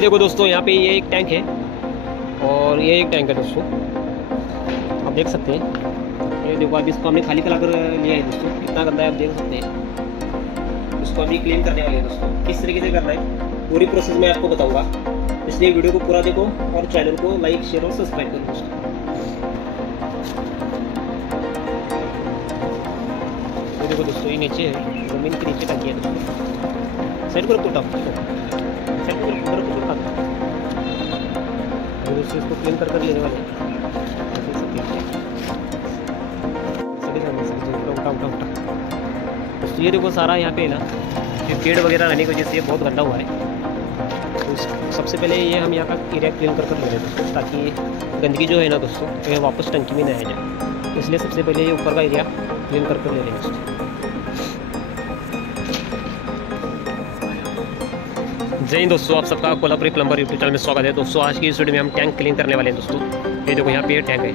ये देखो दोस्तों, यहाँ पे ये एक टैंक है और ये एक टैंक है दोस्तों, आप देख सकते हैं। ये देखो, अभी इसको हमने खाली करा कर लिया है दोस्तों, कितना गंदा है आप देख सकते हैं। इसको अभी क्लीन करने वाले हैं दोस्तों। किस तरीके से करना है पूरी प्रोसेस मैं आपको बताऊंगा, इसलिए वीडियो को पूरा देखो और चैनल को लाइक शेयर और सब्सक्राइब करो दोस्तों। ये देखो दोस्तों, ये नीचे है, जमीन के नीचे टंकी है दोस्तों। साइड को रखो, टॉप साइड को रखो, दोस्तों इसको क्लीन कर लेने वाले हैं। दोस्तों ये देखो, सारा यहाँ पे ना ये पेड़ वगैरह रहने की वजह से ये बहुत गंदा हुआ है। तो सबसे पहले ये हम यहाँ का एरिया क्लीन कर ले रहे हैं दोस्तों, ताकि गंदगी जो है ना दोस्तों ये वापस टंकी में न आ जाए। इसलिए सबसे पहले ये ऊपर का एरिया क्लीन कर ले रहे हैं दोस्तों। जय हिंद दोस्तों, आप सबका कोल्हापुरी प्लम्बर यूट्यूब चैनल में स्वागत है दोस्तों। आज की इस वीडियो में हम टैंक क्लीन करने वाले हैं दोस्तों। ये देखो, यहाँ पे ये टैंक है।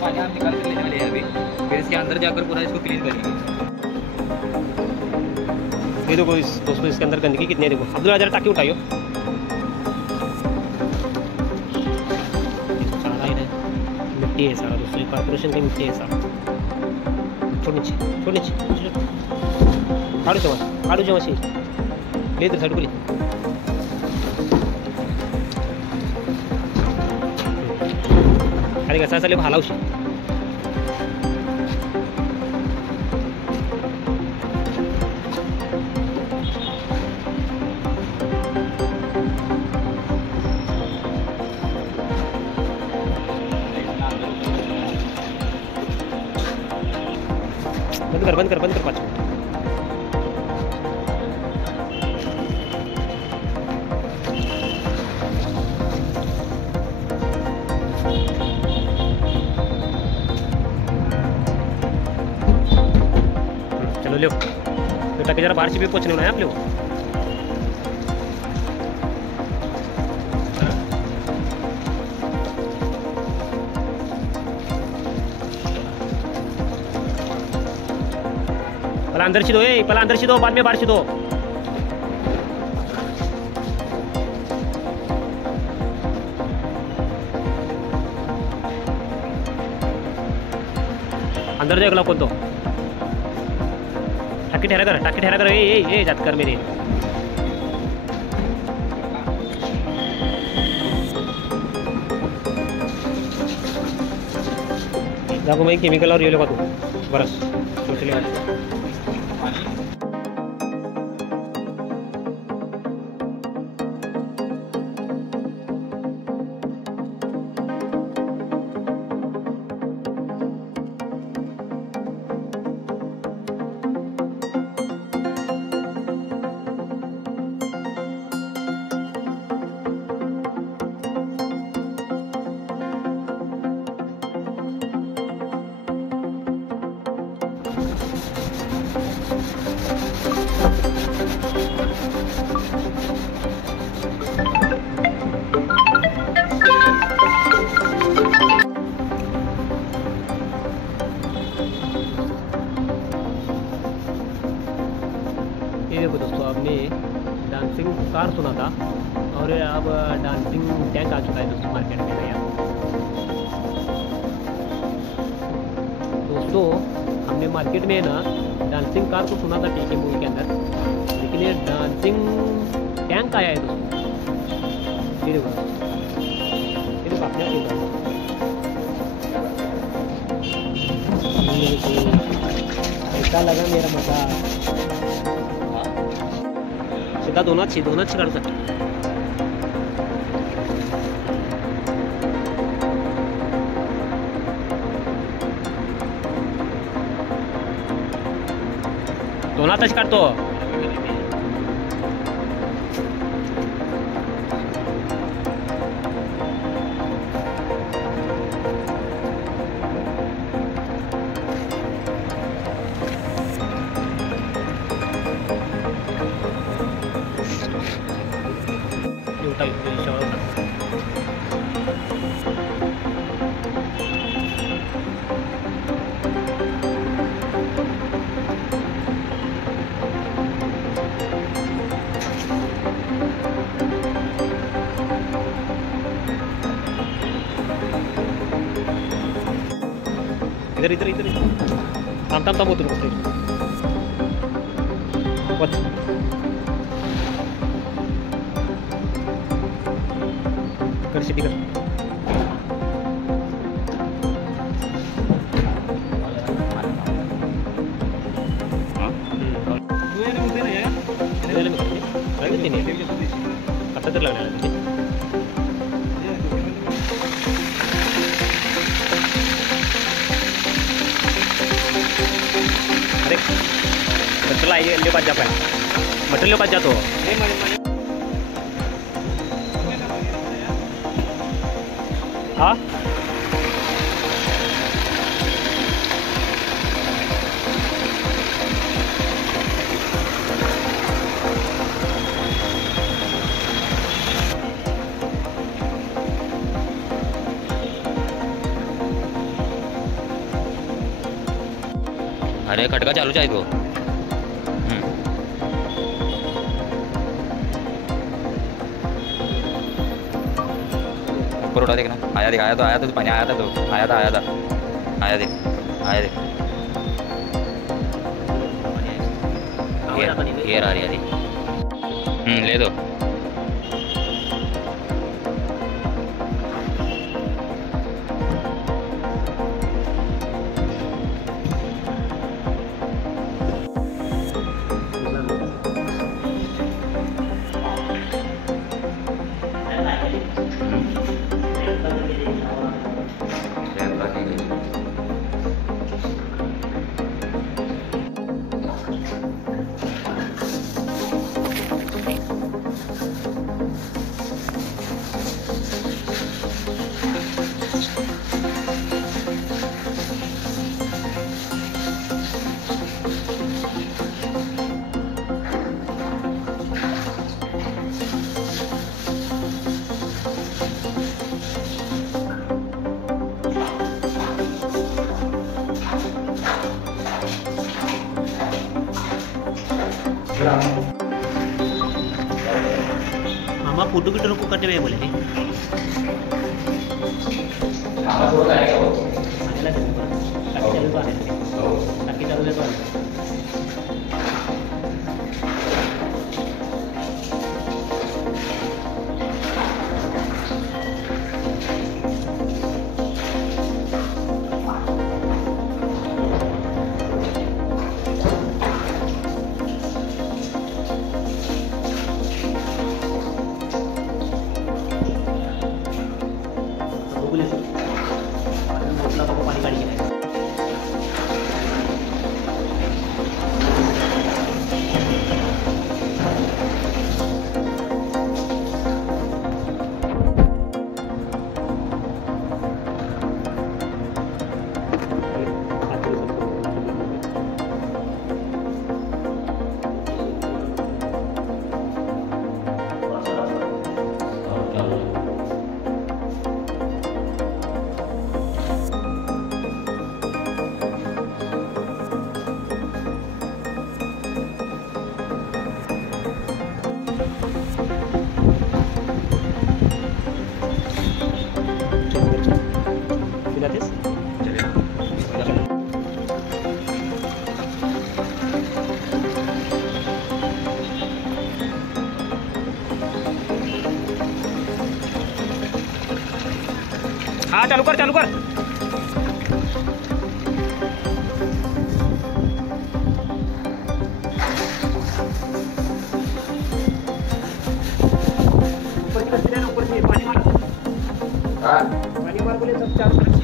पानी हम निकाल कर लेने वाले हैं अभी, फिर इसके अंदर जाकर पूरा इसको क्लीन करेंगे। ये देखो दोस्तों, इसके अंदर गंदगी कितनी है। देखो अब्दुल, जरा टाकी उठाइयो। सारा मिट्टी है सारा दोस्तों, कॉर्पोरेशन की मिट्टी है सारा। छोड़ नीचे, छोड़ नीचे, काढू जेव्हा शी ले तर साइड को ले। अरे कसा चालेल हलावशी। बंद कर 5 मिनट। चलो लो, ताकि जरा बाहर से भी पहुंचने होना है आप लोग। पहला अंदर से दो, पहला अंदर से दो, बाद में बाहर से दो। अंदर जाए अगला कौन तो टाकी ठहरा कर, ये जात कर मेरे। जाको मैं केमिकल और ये लगा दूँ बरस चलेगा। ये देखो दोस्तों, आपने डांसिंग कार सुना था और अब डांसिंग टैंक आ चुका है दोस्तों मार्केट में नया। दोस्तों हमने मार्केट में ना डांसिंग कार को सुना था टीके मूवी के अंदर, लेकिन ये डांसिंग टैंक आया है दोस्तों। ये देखो आपने ऐसा लगा मेरा मजा। सीधा दोनों काढू शकतो। दोन हाताच काढतो। इधर इधर इधर थांब थांब थांब उतरू नको वच कर शिटी कर आता तर लागणार आहे अरे चला ये ले पास जा पाए मटेरियल पास जा तो हाँ अरे खटका चालू आहे तो ऊपर उठा देखना आया तो पानी आया था ये आ रही ले दो मामा फोटो की को करते हुए बोले पानी काढ़ी हाँ चालू कर ऊपर से पानी मार बोले सब चालू कर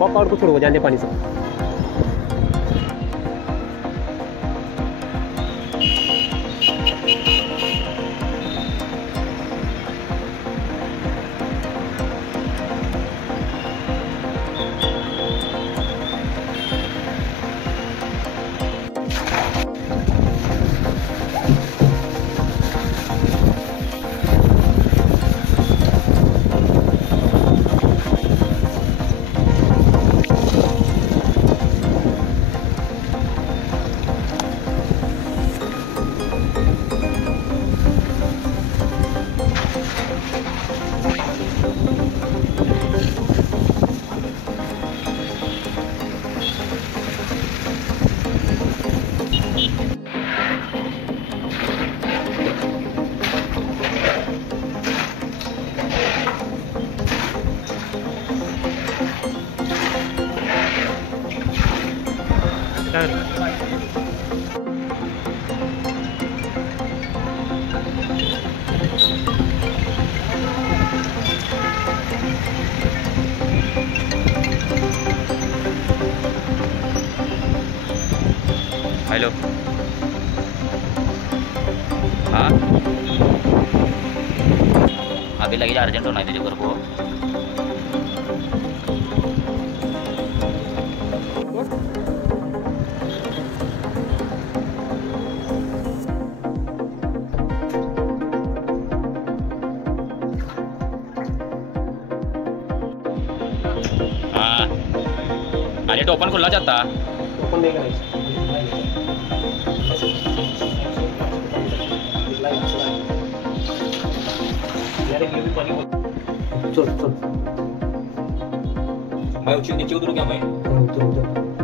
पॉप आउट को छोड़ो जाने पानी से काय करतो? हेलो हाँ अभी लगी अर्जेंट होना है तेरे घर को हाँ अरे टोपन खुला जाता ओपन नाही करायचं. चल चल मैं नीचे उतरू क्या मैं उतर उतर